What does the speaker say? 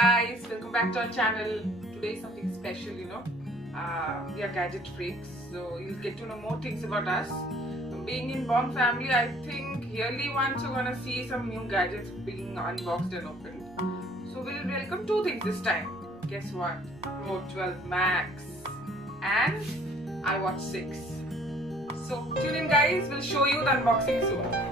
guys, welcome back to our channel. Today is something special, we are gadget freaks, so you'll get to know more things about us. Being in Bong family, I think yearly once you're gonna see some new gadgets being unboxed and opened. So we'll welcome two things this time. Guess what? Note 12 Max and Iwatch 6. So tune in guys, we'll show you the unboxing soon.